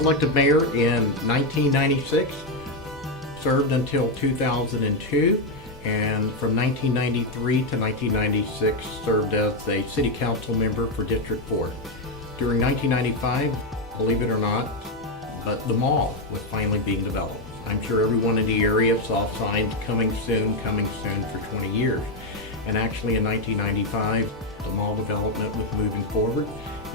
elected mayor in 1996, served until 2002, and from 1993 to 1996 served as a city council member for District 4. During 1995, believe it or not, but the mall was finally being developed. I'm sure everyone in the area saw signs coming soon for 20 years. And actually in 1995, the mall development was moving forward.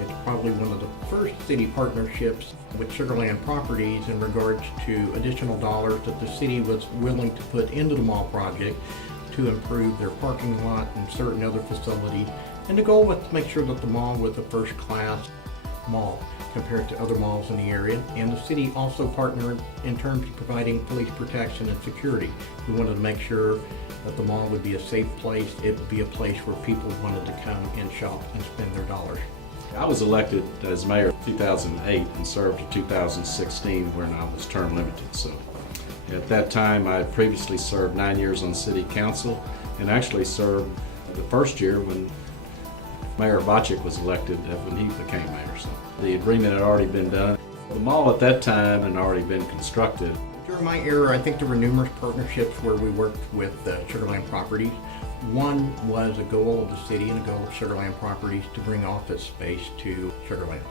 It's probably one of the first city partnerships with Sugarland Properties in regards to additional dollars that the city was willing to put into the mall project to improve their parking lot and certain other facilities. And the goal was to make sure that the mall was a first-class mall compared to other malls in the area. And the city also partnered in terms of providing police protection and security. We wanted to make sure that the mall would be a safe place. It would be a place where people wanted to come and shop and spend their dollars. I was elected as mayor in 2008 and served to 2016 when I was term limited. So at that time I had previously served 9 years on city council and actually served the first year when Mayor Hrbacek was elected when he became mayor. So the agreement had already been done. The mall at that time had already been constructed. During my era, I think there were numerous partnerships where we worked with Sugarland Properties. One was a goal of the city and a goal of Sugarland Properties to bring office space to Sugarland.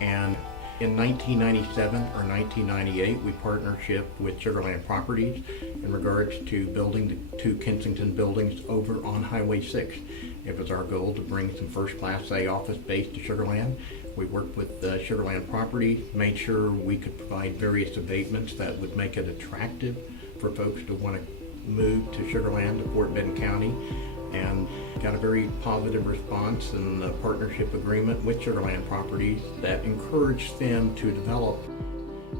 And in 1997 or 1998, we partnership with Sugarland Properties in regards to building the 2 Kensington buildings over on Highway 6. It was our goal to bring some first class A office space to Sugarland. We worked with Sugarland Properties, made sure we could provide various abatements that would make it attractive for folks to want to move to Sugarland, to Fort Bend County, and got a very positive response and a partnership agreement with Sugarland Properties that encouraged them to develop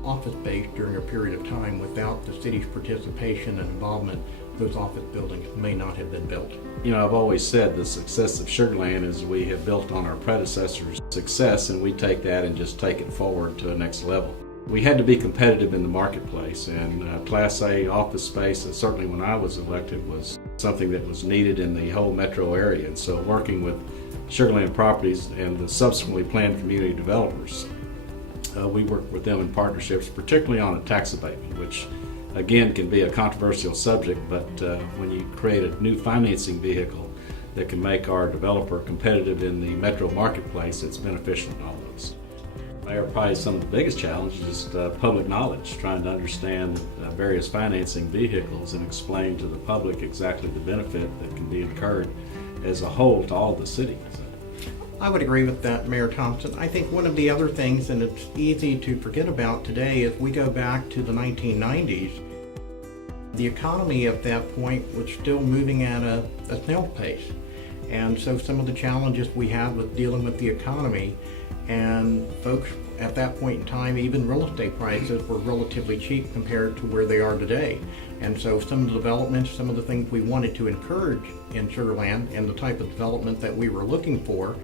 office space during a period of time. Without the city's participation and involvement, those office buildings may not have been built. You know, I've always said the success of Sugarland is we have built on our predecessors' success and we take that and just take it forward to the next level. We had to be competitive in the marketplace, and Class A office space, certainly when I was elected, was something that was needed in the whole metro area. And so working with Sugarland Properties and the subsequently planned community developers, we worked with them in partnerships, particularly on a tax abatement, which again can be a controversial subject, but when you create a new financing vehicle that can make our developer competitive in the metro marketplace, it's beneficial to all of us. Mayor, probably some of the biggest challenges is public knowledge, trying to understand various financing vehicles and explain to the public exactly the benefit that can be incurred as a whole to all the city. I would agree with that, Mayor Thompson. I think one of the other things, and it's easy to forget about today, is we go back to the 1990s. The economy at that point was still moving at a snail pace. And so some of the challenges we had with dealing with the economy, and folks at that point in time, even real estate prices were relatively cheap compared to where they are today. And so some of the developments, some of the things we wanted to encourage in Sugarland and the type of development that we were looking for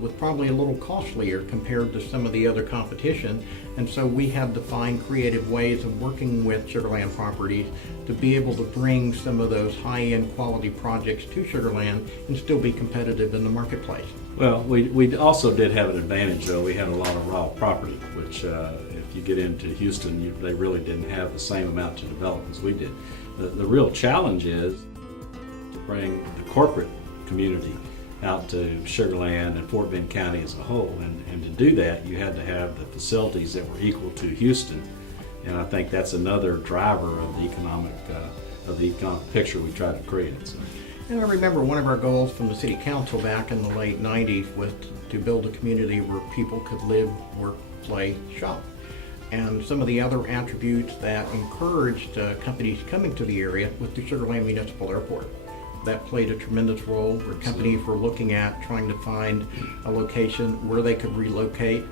was probably a little costlier compared to some of the other competition. And so we had to find creative ways of working with Sugarland Properties to be able to bring some of those high-end quality projects to Sugarland and still be competitive in the marketplace. Well, we also did have an advantage, though. We had a lot of raw property, which if you get into Houston, they really didn't have the same amount to develop as we did. The real challenge is to bring the corporate community out to Sugarland and Fort Bend County as a whole, and to do that you had to have the facilities that were equal to Houston, and I think that's another driver of the economic picture we tried to create. So. And I remember one of our goals from the City Council back in the late 90s was to build a community where people could live, work, play, shop. And some of the other attributes that encouraged companies coming to the area was the Sugarland Municipal Airport. That played a tremendous role where companies were looking at trying to find a location where they could relocate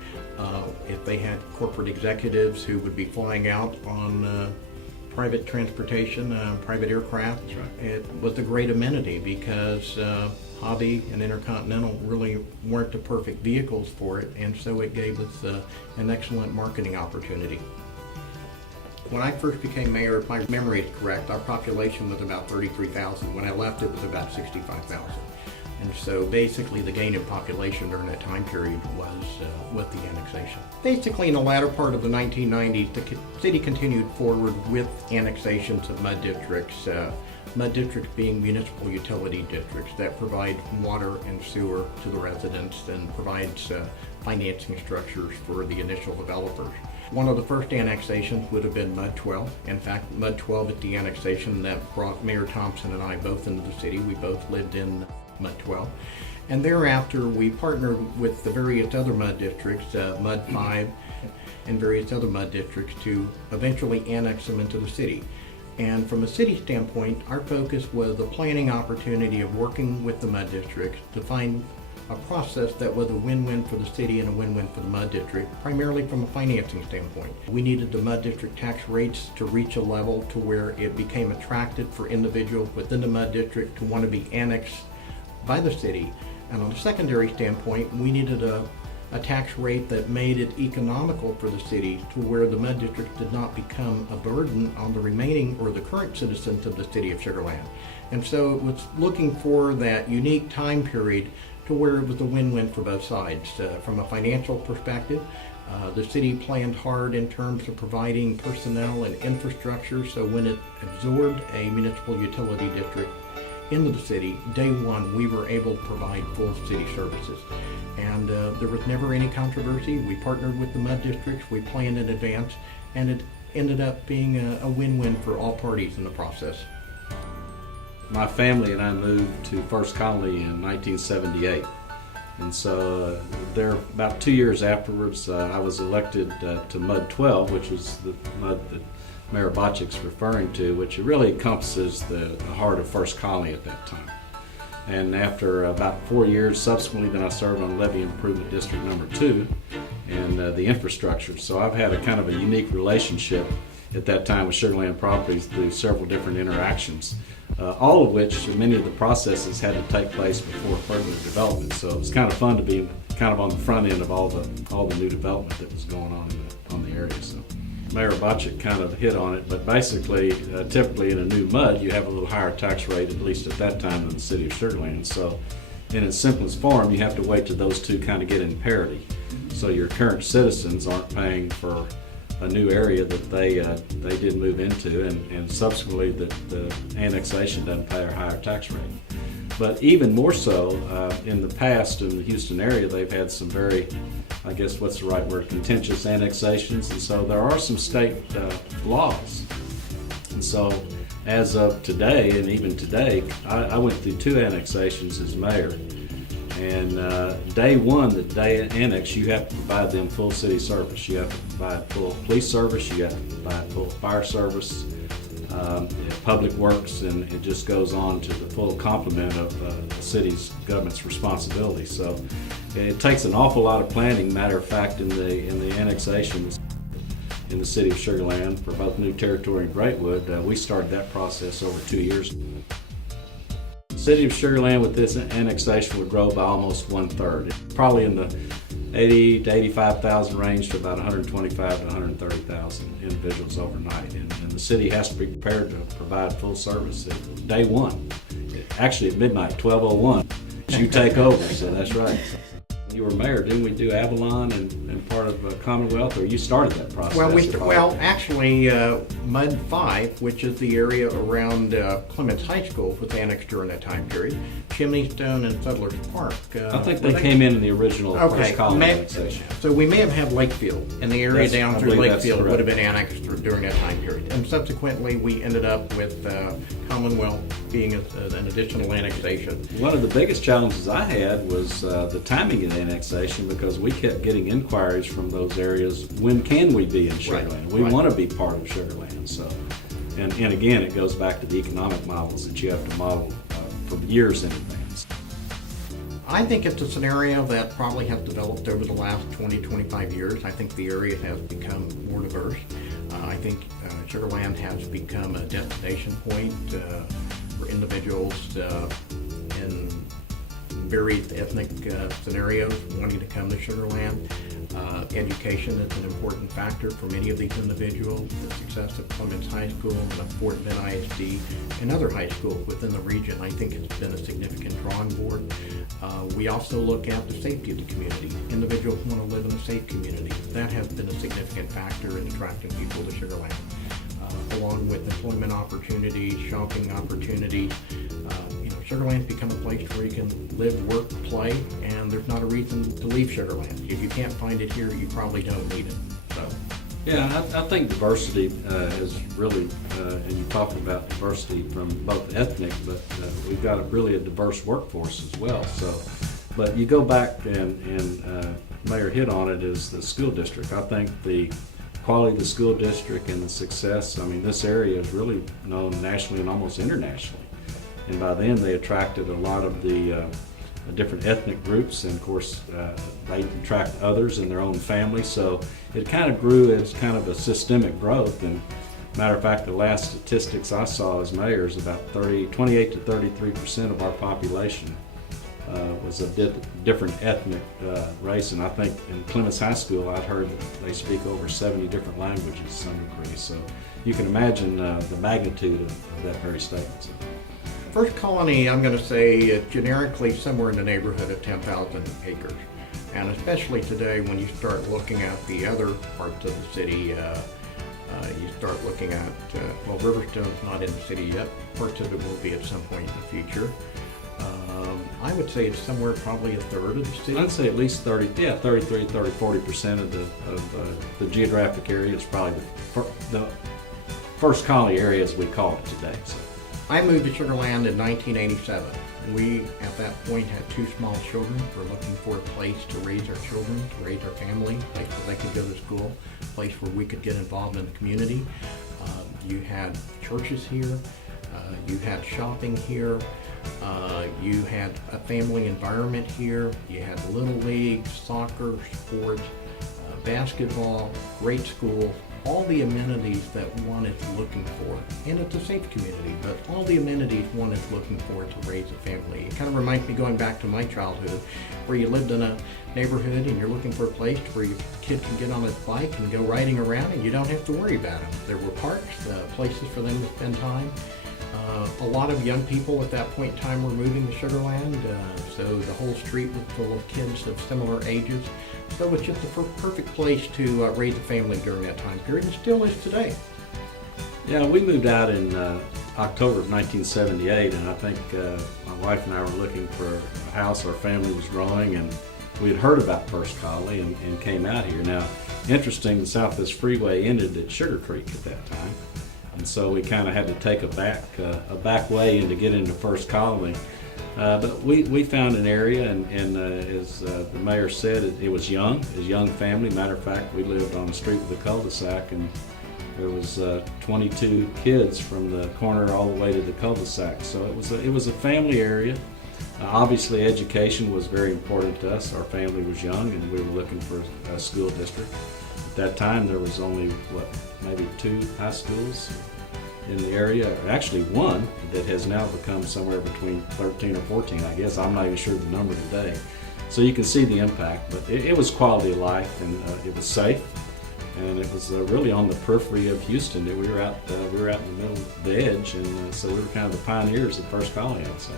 if they had corporate executives who would be flying out on private transportation, private aircraft. That's right. It was a great amenity because Hobby and Intercontinental really weren't the perfect vehicles for it, and so it gave us an excellent marketing opportunity. When I first became mayor, if my memory is correct, our population was about 33,000. When I left, it was about 65,000. And so basically the gain in population during that time period was with the annexation. Basically in the latter part of the 1990s, the city continued forward with annexations of mud districts. Mud districts being municipal utility districts that provide water and sewer to the residents and provides financing structures for the initial developers. One of the first annexations would have been Mud 12. In fact, Mud 12 at the annexation that brought Mayor Thompson and I both into the city. We both lived in Mud 12. And thereafter, we partnered with the various other mud districts, Mud 5 and various other mud districts, to eventually annex them into the city. And from a city standpoint, our focus was the planning opportunity of working with the mud districts to find a process that was a win-win for the city and a win-win for the mud district, primarily from a financing standpoint. We needed the mud district tax rates to reach a level to where it became attractive for individuals within the mud district to want to be annexed by the city. And on a secondary standpoint, we needed a tax rate that made it economical for the city to where the mud district did not become a burden on the remaining or the current citizens of the city of Sugar Land. And so it was looking for that unique time period to where it was a win-win for both sides. From a financial perspective, the city planned hard in terms of providing personnel and infrastructure, so when it absorbed a municipal utility district into the city, day one we were able to provide full city services. And there was never any controversy. We partnered with the mud districts, we planned in advance, and it ended up being a win-win for all parties in the process. My family and I moved to First Colony in 1978. And so there, about 2 years afterwards, I was elected to Mud 12, which is the mud that Mayor Hrbacek's referring to, which really encompasses the heart of First Colony at that time. And after about 4 years subsequently, then I served on Levy Improvement District number 2 and the infrastructure. So I've had a kind of a unique relationship at that time with Sugar Land Properties through several different interactions, all of which, many of the processes had to take place before permanent development. So it was kind of fun to be kind of on the front end of all the new development that was going on the area. So Mayor Hrbacek kind of hit on it, but basically, typically in a new mud, you have a little higher tax rate, at least at that time, than the city of Sugar Land. So in its simplest form, you have to wait till those two kind of get in parity. So your current citizens aren't paying for a new area that they did move into, and subsequently the annexation doesn't pay a higher tax rate. But even more so, in the past in the Houston area, they've had some very, I guess what's the right word, contentious annexations, and so there are some state laws. And so as of today, and even today, I went through 2 annexations as mayor. And day one, the day annex, you have to provide them full city service. You have to provide full police service, you have to provide full fire service, public works, and it just goes on to the full complement of the city's government's responsibility. So it takes an awful lot of planning. Matter of fact, in the annexations in the city of Sugar Land for both New Territory and Greatwood, we started that process over 2 years ago. The city of Sugar Land with this annexation would grow by almost 1/3. Probably in the 80 to 85,000 range to about 125 to 130,000 individuals overnight. And the city has to be prepared to provide full service at day one. Actually at midnight, 12:01, you take over, so that's right. You were mayor, didn't we do Avalon and part of Commonwealth, or you started that process? Actually, Mud 5, which is the area around Clements High School, was annexed during that time period. Chimney Stone and Settlers Park. I think they came in the original First Colony annexation. So we may have had Lakefield, and the area down through Lakefield would have been annexed during that time period. And subsequently, we ended up with Commonwealth being an additional annexation. One of the biggest challenges I had was the timing of the annexation, because we kept getting inquiries from those areas. When can we be in Sugar Land? We want to be part of Sugar Land. So, and again, it goes back to the economic models that you have to model for years in advance. I think it's a scenario that probably has developed over the last 20-25 years. I think the area has become more diverse. I think Sugar Land has become a destination point for individuals in various ethnic scenarios wanting to come to Sugar Land. Education is an important factor for many of these individuals. The success of Clemens High School and of Fort Bend ISD and other high schools within the region, I think it's been a significant drawing board. We also look at the safety of the community. Individuals want to live in a safe community. That has been a significant factor in attracting people to Sugar Land. Along with employment opportunities, shopping opportunities. Sugar Land's become a place where you can live, work, play, and there's not a reason to leave Sugar Land. If you can't find it here, you probably don't need it. So, yeah, I think diversity is really, and you talked about diversity from both ethnic, but we've got really a diverse workforce as well. So, but you go back and Mayor hit on it, is the school district. I think the quality of the school district and the success, I mean, this area is really known nationally and almost internationally. And by then they attracted a lot of the different ethnic groups, and of course they attract others in their own family. So it kind of grew as kind of a systemic growth. And matter of fact, the last statistics I saw as mayor is about 28 to 33% of our population was a different ethnic race. And I think in Clemens High School I'd heard that they speak over 70 different languages to some degree. So you can imagine the magnitude of that very statement. First Colony, I'm going to say generically somewhere in the neighborhood of 10,000 acres. And especially today when you start looking at the other parts of the city, you start looking at, well, Riverstone's not in the city yet. Parts of it will be at some point in the future. I would say it's somewhere probably a third of the city. I'd say at least 33, 40% of the geographic area is probably the First Colony area as we call it today. So. I moved to Sugar Land in 1987. We, at that point, had two small children. We're looking for a place to raise our children, to raise our family, a place where they could go to school, a place where we could get involved in the community. You had churches here. You had shopping here. You had a family environment here. You had Little League, soccer, sports, basketball, great schools. All the amenities that one is looking for, and it's a safe community, but all the amenities one is looking for to raise a family. It kind of reminds me going back to my childhood, where you lived in a neighborhood and you're looking for a place where your kid can get on a bike and go riding around and you don't have to worry about them. There were parks, places for them to spend time. A lot of young people at that point in time were moving to Sugar Land, so the whole street was full of kids of similar ages. So it's just the perfect place to raise a family during that time period, and still is today. Yeah, we moved out in October of 1978, and I think my wife and I were looking for a house. Our family was growing, and we had heard about First Colony and came out here. Now, interesting, the Southwest Freeway ended at Sugar Creek at that time, and so we kind of had to take a back way in to get into First Colony. But we found an area, and as the mayor said, it was young, a young family. Matter of fact, we lived on a street with a cul-de-sac, and there was 22 kids from the corner all the way to the cul-de-sac. So it was a family area. Obviously, education was very important to us. Our family was young, and we were looking for a school district. At that time, there was only, maybe 2 high schools in the area, or actually one that has now become somewhere between 13 or 14, I guess. I'm not even sure the number today. So you can see the impact, but it was quality of life, and it was safe, and it was really on the periphery of Houston. We were out in the middle of the edge, and so we were kind of the pioneers of First Colony, I'd say.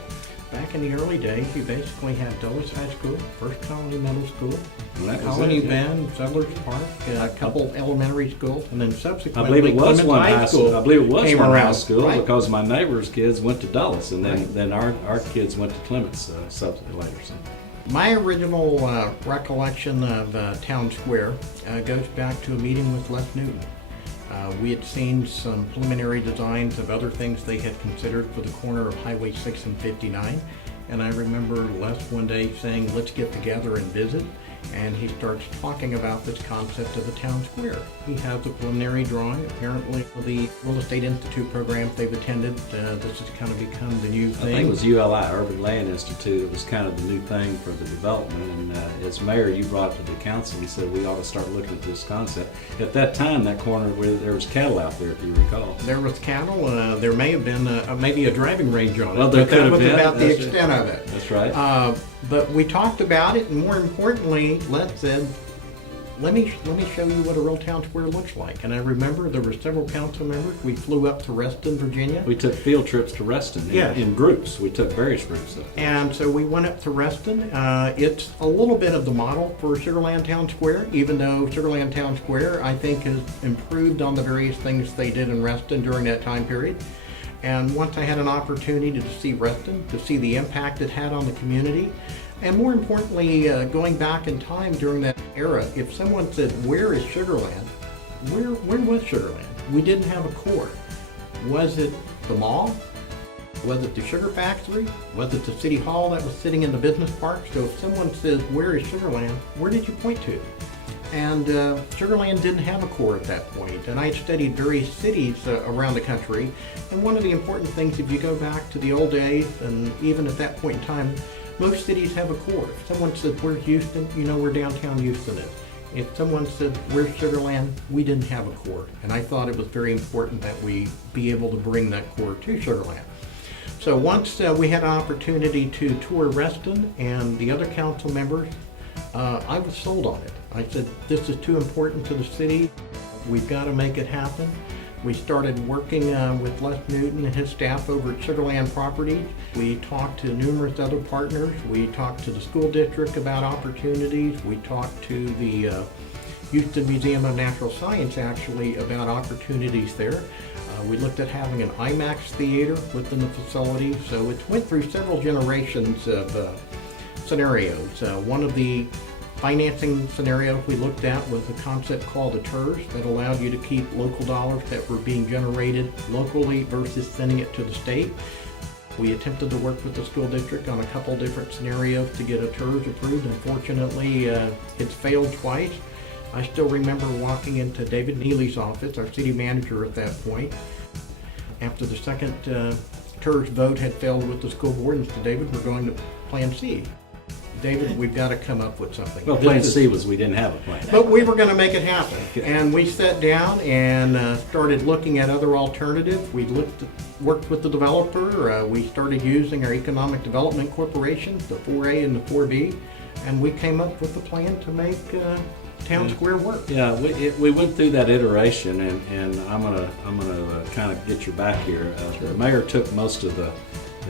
Back in the early days, you basically had Dulles High School, First Colony Middle School, Colony Bend, Settlers Park, a couple elementary schools, and then subsequently I believe it was Clemens one High School. I believe it was one high school, right? Because my neighbor's kids went to Dulles, and Right. then our kids went to Clemens subsequently later. So. My original recollection of Town Square goes back to a meeting with Les Newton. We had seen some preliminary designs of other things they had considered for the corner of Highway 6 and 59. And I remember Les one day saying, let's get together and visit. And he starts talking about this concept of the town square. He has a preliminary drawing. Apparently, for the Real Estate Institute programs they've attended, this has kind of become the new thing. I think it was ULI, Urban Land Institute. It was kind of the new thing for the development. And as mayor, you brought it to the council. You said we ought to start looking at this concept. At that time, that corner where there was cattle out there, if you recall. There was cattle. There may have been maybe a driving range on it. Well, there but could that have was been. about the extent of it. That's right. But we talked about it, and more importantly, Les said, let me show you what a real town square looks like. And I remember there were several council members. We flew up to Reston, Virginia. We took field trips to Reston in groups. We took various groups up there. And so we went up to Reston. It's a little bit of the model for Sugar Land Town Square, even though Sugar Land Town Square, I think, has improved on the various things they did in Reston during that time period. And once I had an opportunity to see Reston, to see the impact it had on the community, and more importantly, going back in time during that era, if someone said, where is Sugar Land? Where was Sugar Land? We didn't have a core. Was it the mall? Was it the sugar factory? Was it the city hall that was sitting in the business park? So if someone says, where is Sugar Land? Where did you point to? And Sugar Land didn't have a core at that point. And I studied various cities around the country. And one of the important things, if you go back to the old days, and even at that point in time, most cities have a core. If someone said, where's Houston? You know where downtown Houston is. If someone said, where's Sugar Land? We didn't have a core. And I thought it was very important that we be able to bring that core to Sugar Land. So once we had an opportunity to tour Reston and the other council members, I was sold on it. I said, this is too important to the city. We've got to make it happen. We started working with Les Newton and his staff over at Sugar Land Properties. We talked to numerous other partners. We talked to the school district about opportunities. We talked to the Houston Museum of Natural Science actually about opportunities there. We looked at having an IMAX theater within the facility. So it went through several generations of scenarios. One of the financing scenario we looked at was a concept called the TERS that allowed you to keep local dollars that were being generated locally versus sending it to the state. We attempted to work with the school district on a couple different scenarios to get a TERS approved. Unfortunately, it's failed twice. I still remember walking into David Neely's office, our city manager at that point, after the second TERS vote had failed with the school board, and said, David, we're going to Plan C. David, we've got to come up with something. Well, Plan C was we didn't have a plan. But we were going to make it happen. And we sat down and started looking at other alternatives. We worked with the developer. We started using our Economic Development Corporation, the 4A and the 4B, and we came up with a plan to make Town Square work. Yeah, we went through that iteration, and I'm gonna kind of get your back here. The mayor took most of the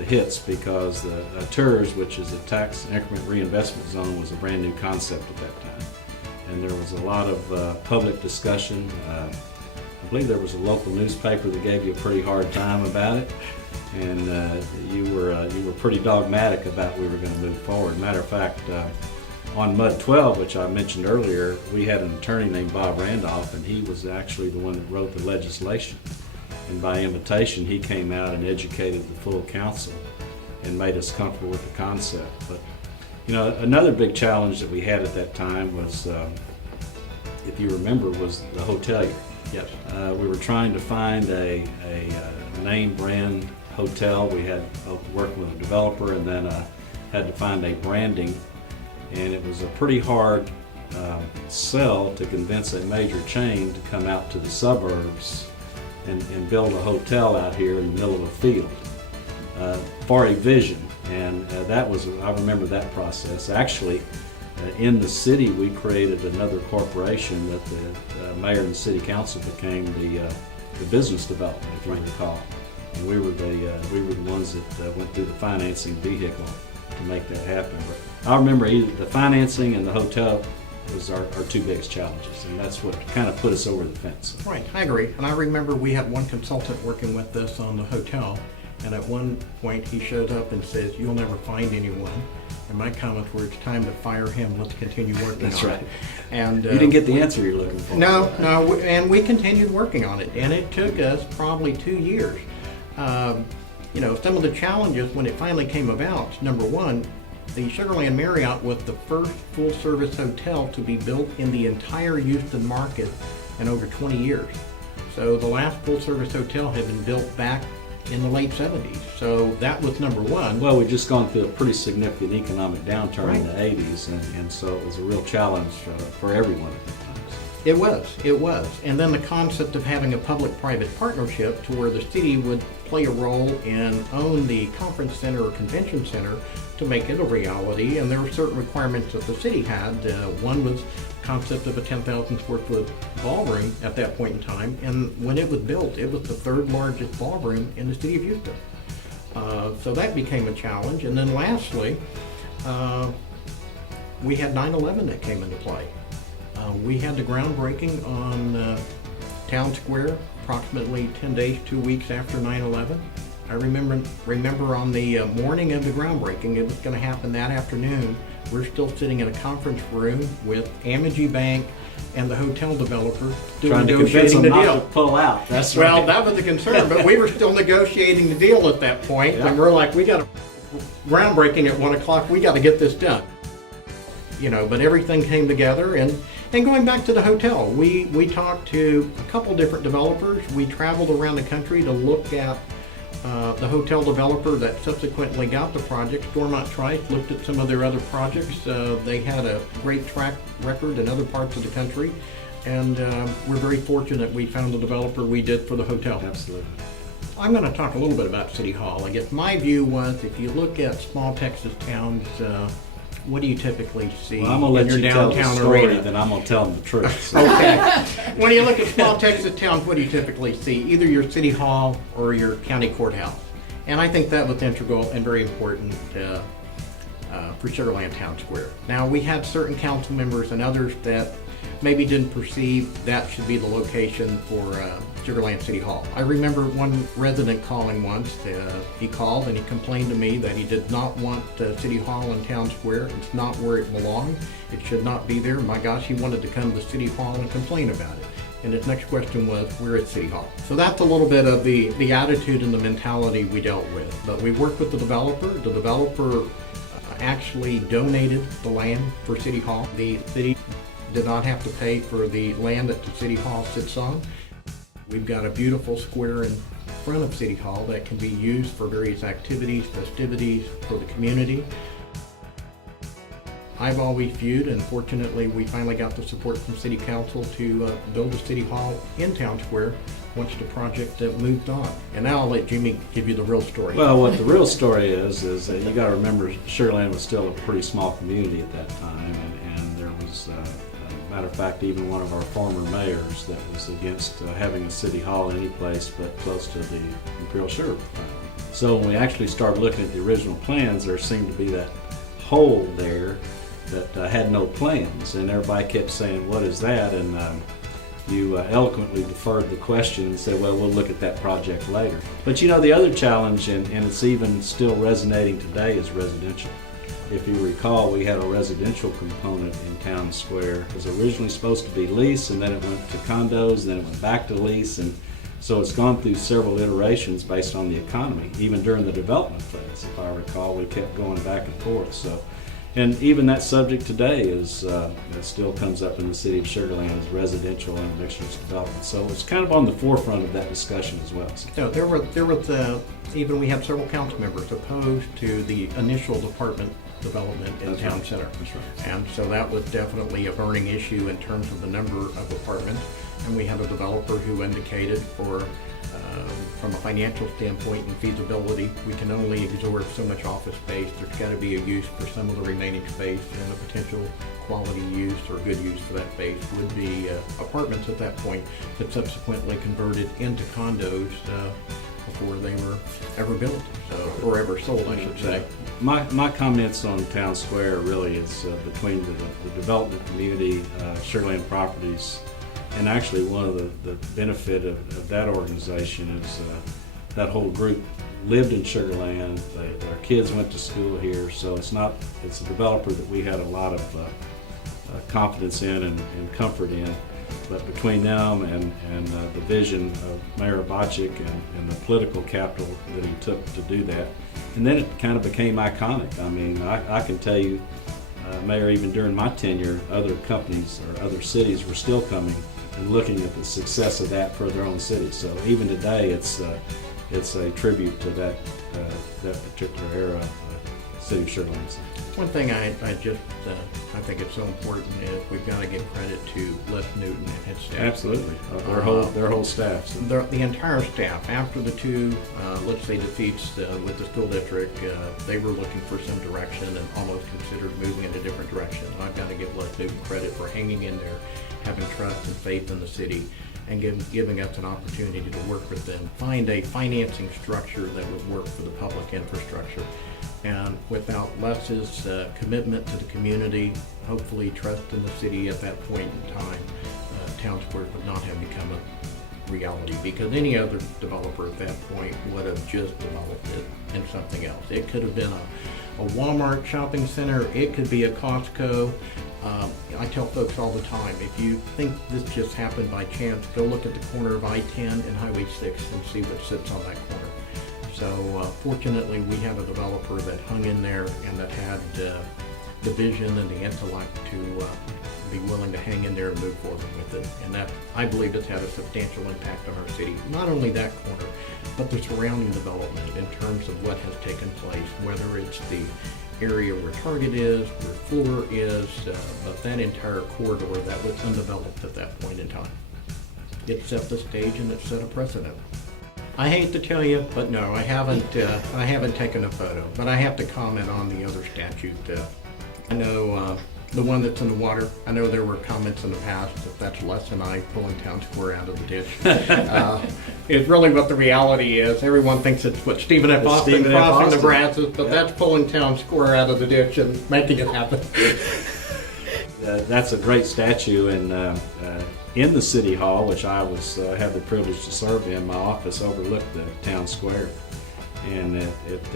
hits because the TERS, which is a tax increment reinvestment zone, was a brand new concept at that time. And there was a lot of public discussion. I believe there was a local newspaper that gave you a pretty hard time about it. And you were pretty dogmatic about we were going to move forward. Matter of fact, on MUD 12, which I mentioned earlier, we had an attorney named Bob Randolph, and he was actually the one that wrote the legislation. And by invitation, he came out and educated the full council and made us comfortable with the concept. But, you know, another big challenge that we had at that time was, if you remember, was the hotelier. Yes. We were trying to find a name brand hotel. We had worked with a developer and then had to find a branding. And it was a pretty hard sell to convince a major chain to come out to the suburbs and build a hotel out here in the middle of a field for a vision. And that was, I remember that process. Actually, in the city, we created another corporation that the mayor and the city council became the business development, if you recall. And we were the ones that went through the financing vehicle to make that happen. But I remember either the financing and the hotel was our two biggest challenges, and that's what kind of put us over the fence. Right, I agree. And I remember we had one consultant working with us on the hotel, and at one point he showed up and says, "You'll never find anyone." And my comments were, "It's time to fire him. Let's continue working That's on right. it." And you didn't get the answer you're looking for. No, and we continued working on it, and it took us probably 2 years. You know, some of the challenges when it finally came about, number one, the Sugar Land Marriott was the first full-service hotel to be built in the entire Houston market in over 20 years. So the last full-service hotel had been built back in the late 70s. So that was number one. Well, we'd just gone through a pretty significant economic downturn in the 80s, and so it was a real challenge for everyone at that time. It was. And then the concept of having a public-private partnership to where the city would play a role and own the conference center or convention center to make it a reality. And there were certain requirements that the city had. One was concept of a 10,000 square foot ballroom at that point in time. And when it was built, it was the third largest ballroom in the city of Houston. So that became a challenge. And then lastly, we had 9/11 that came into play. We had the groundbreaking on Town Square approximately 10 days, 2 weeks after 9/11. I remember on the morning of the groundbreaking, it was going to happen that afternoon. We're still sitting in a conference room with Amity Bank and the hotel developer still Trying to convince negotiating them the not deal. to pull out. That's Well, right. that was the concern, but we were still negotiating the deal at that point. Yeah. And we're like, we got a groundbreaking at 1 o'clock. We got to get this done. You know, but everything came together. And going back to the hotel, we talked to a couple different developers. We traveled around the country to look at the hotel developer that subsequently got the project, Stormont Trice, looked at some of their other projects. They had a great track record in other parts of the country, and we're very fortunate we found the developer we did for the hotel. Absolutely. I'm going to talk a little bit about City Hall. I guess my view was, if you look at small Texas towns, what do you typically see Well, I'm going to in let your you tell the downtown story, arena? then I'm going to tell them the truth. So. Okay. When you look at small Texas towns, what do you typically see? Either your city hall or your county courthouse. And I think that was integral and very important for Sugar Land Town Square. Now, we had certain council members and others that maybe didn't perceive that should be the location for Sugar Land City Hall. I remember one resident calling once. He called and he complained to me that he did not want City Hall in Town Square. It's not where it belonged. It should not be there. My gosh, he wanted to come to City Hall and complain about it. And his next question was, where is City Hall? So that's a little bit of the attitude and the mentality we dealt with. But we worked with the developer. The developer actually donated the land for City Hall. The city did not have to pay for the land that the City Hall sits on. We've got a beautiful square in front of City Hall that can be used for various activities, festivities for the community. I've always viewed, and fortunately we finally got the support from City Council to build a City Hall in Town Square once the project moved on. And now I'll let Jimmy give you the real story. Well, what the real story is that you got to remember Sugar Land was still a pretty small community at that time, and there was, matter of fact, even one of our former mayors that was against having a city hall any place but close to the Imperial Sugar Refinery. So when we actually started looking at the original plans, there seemed to be that hole there that had no plans, and everybody kept saying, what is that? And you eloquently deferred the question and said, well, we'll look at that project later. But you know, the other challenge, and it's even still resonating today, is residential. If you recall, we had a residential component in Town Square. It was originally supposed to be lease, and then it went to condos, then it went back to lease, and so it's gone through several iterations based on the economy. Even during the development phase, if I recall, we kept going back and forth. So, and even that subject today is it still comes up in the city of Sugar Land as residential and mixed-use development. So it's kind of on the forefront of that discussion as well. So there was even we had several council members opposed to the initial department development in That's Town right. Center. That's right. And so that was definitely a burning issue in terms of the number of apartments. And we had a developer who indicated from a financial standpoint and feasibility, we can only absorb so much office space. There's got to be a use for some of the remaining space, and a potential quality use or good use for that space would be apartments at that point, that subsequently converted into condos before they were ever built, or ever sold, I should say. My comments on Town Square really is between the development community, Sugar Land Properties, and actually one of the benefit of that organization is that whole group lived in Sugar Land. Their kids went to school here, so it's a developer that we had a lot of confidence in and comfort in. But between them and the vision of Mayor Hrbacek and the political capital that he took to do that, and then it kind of became iconic. I mean, I can tell you, Mayor, even during my tenure, other companies or other cities were still coming and looking at the success of that for their own cities. So even today, it's a tribute to that particular era, city of Sugar Land. One thing I think it's so important is we've got to give credit to Les Newton and his staff. Absolutely, their whole staff. So. The entire staff, after the two, let's say, defeats with the school district, they were looking for some direction and almost considered moving in a different direction. And I've got to give Les absolute credit for hanging in there, having trust and faith in the city, and giving us an opportunity to work with them, find a financing structure that would work for the public infrastructure. And without Les's commitment to the community, hopefully trust in the city at that point in time, Town Square would not have become a reality, because any other developer at that point would have just developed it in something else. It could have been a Walmart shopping center, it could be a Costco. I tell folks all the time, if you think this just happened by chance, go look at the corner of I-10 and Highway 6 and see what sits on that corner. So fortunately, we had a developer that hung in there and that had the vision and the intellect to be willing to hang in there and move forward with it. And that, I believe, has had a substantial impact on our city. Not only that corner, but the surrounding development in terms of what has taken place, whether it's the area where Target is, where Fuller is, but that entire corridor that was undeveloped at that point in time. It set the stage and it set a precedent. I hate to tell you, but no, I haven't taken a photo, but I have to comment on the other statute. I know the one that's in the water. I know there were comments in the past that that's Les and I pulling Town Square out of the ditch. It's really what the reality is. Everyone thinks it's what Stephen F. Austin crossing the Brazos, but that's pulling Town Square out of the ditch and making it happen. That's a great statue, and in the City Hall, which I had the privilege to serve in, my office overlooked the Town Square. And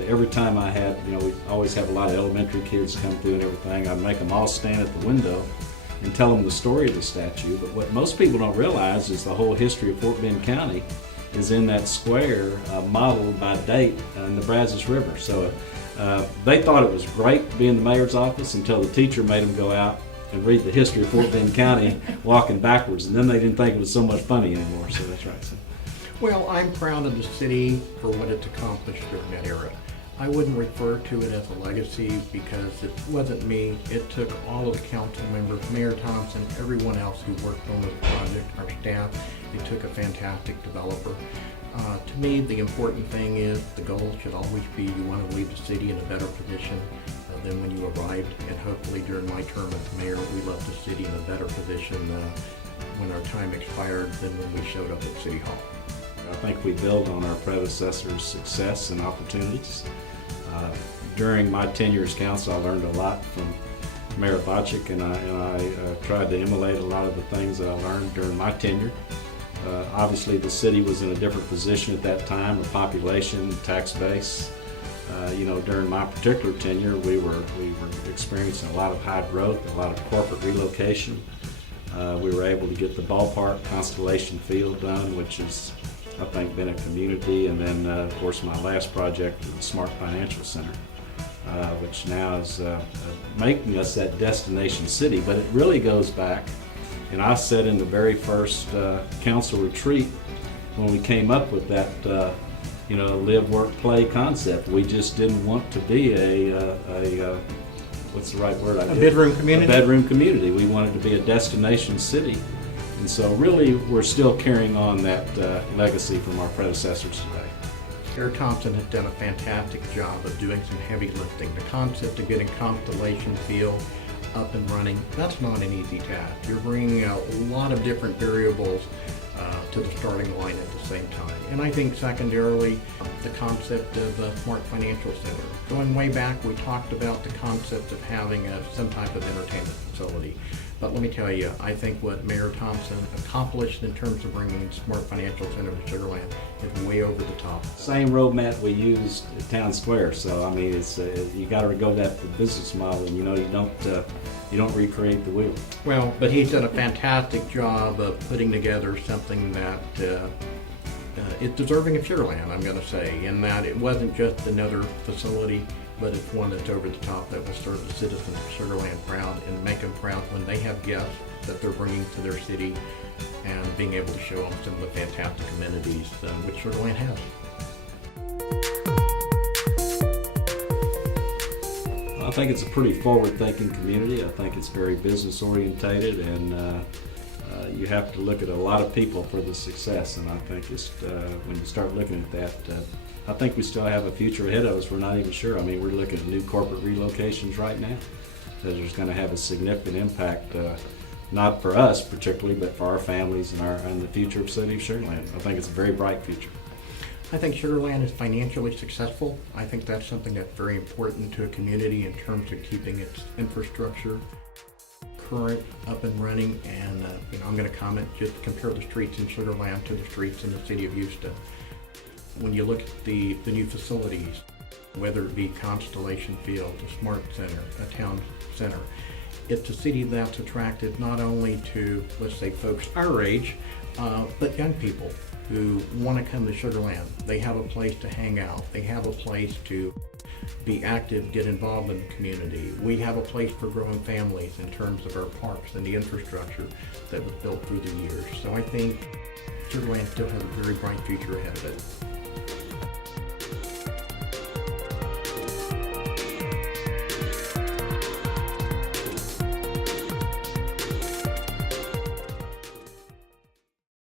every time I had, we always have a lot of elementary kids come through and everything, I'd make them all stand at the window and tell them the story of the statue. But what most people don't realize is the whole history of Fort Bend County is in that square, modeled by date in the Brazos River. So they thought it was great to be in the mayor's office until the teacher made them go out and read the history of Fort Bend County walking backwards, and then they didn't think it was so much funny anymore. So that's right. So. Well, I'm proud of the city for what it's accomplished during that era. I wouldn't refer to it as a legacy because it wasn't me. It took all of the council members, Mayor Thompson, everyone else who worked on this project, our staff. It took a fantastic developer. To me, the important thing is the goal should always be you want to leave the city in a better position than when you arrived. And hopefully during my term as mayor, we left the city in a better position when our time expired than when we showed up at City Hall. I think we build on our predecessors' success and opportunities. During my tenure as council, I learned a lot from Mayor Hrbacek, and I tried to emulate a lot of the things that I learned during my tenure. Obviously, the city was in a different position at that time, a population, tax base. During my particular tenure, we were experiencing a lot of high growth, a lot of corporate relocation. We were able to get the ballpark Constellation Field done, which is, I think, been a community, and then of course my last project, the Smart Financial Center, which now is making us that destination city. But it really goes back, and I said in the very first council retreat when we came up with that live, work, play concept, we just didn't want to be a what's the right word? A bedroom community? A bedroom community. We wanted to be a destination city. And so really we're still carrying on that legacy from our predecessors today. Mayor Thompson has done a fantastic job of doing some heavy lifting. The concept of getting Constellation Field up and running, that's not an easy task. You're bringing a lot of different variables to the starting line at the same time. And I think secondarily, the concept of a Smart Financial Center. Going way back, we talked about the concept of having some type of entertainment facility. But let me tell you, I think what Mayor Thompson accomplished in terms of bringing Smart Financial Center to Sugar Land is way over the top. Same roadmap we used at Town Square. So I mean, it's you got to go that the business model, and you don't recreate the wheel. Well, but he's done a fantastic job of putting together something that is deserving of Sugar Land, I'm going to say, in that it wasn't just another facility, but it's one that's over the top that will serve the citizens of Sugar Land proud and make them proud when they have guests that they're bringing to their city and being able to show them some of the fantastic amenities which Sugar Land has. I think it's a pretty forward-thinking community. I think it's very business-orientated, and you have to look at a lot of people for the success. And I think when you start looking at that, I think we still have a future ahead of us. We're not even sure. I mean, we're looking at new corporate relocations right now. there's going to have a significant impact, not for us particularly, but for our families and the future of the city of Sugar Land. I think it's a very bright future. I think Sugar Land is financially successful. I think that's something that's very important to a community in terms of keeping its infrastructure current, up and running, and I'm going to comment, just compare the streets in Sugar Land to the streets in the city of Houston. When you look at the new facilities, whether it be Constellation Field, a Smart Center, a Town Center, it's a city that's attractive not only to, let's say, folks our age, but young people who want to come to Sugar Land. They have a place to hang out. They have a place to be active, get involved in the community. We have a place for growing families in terms of our parks and the infrastructure that was built through the years. So I think Sugar Land still has a very bright future ahead of it.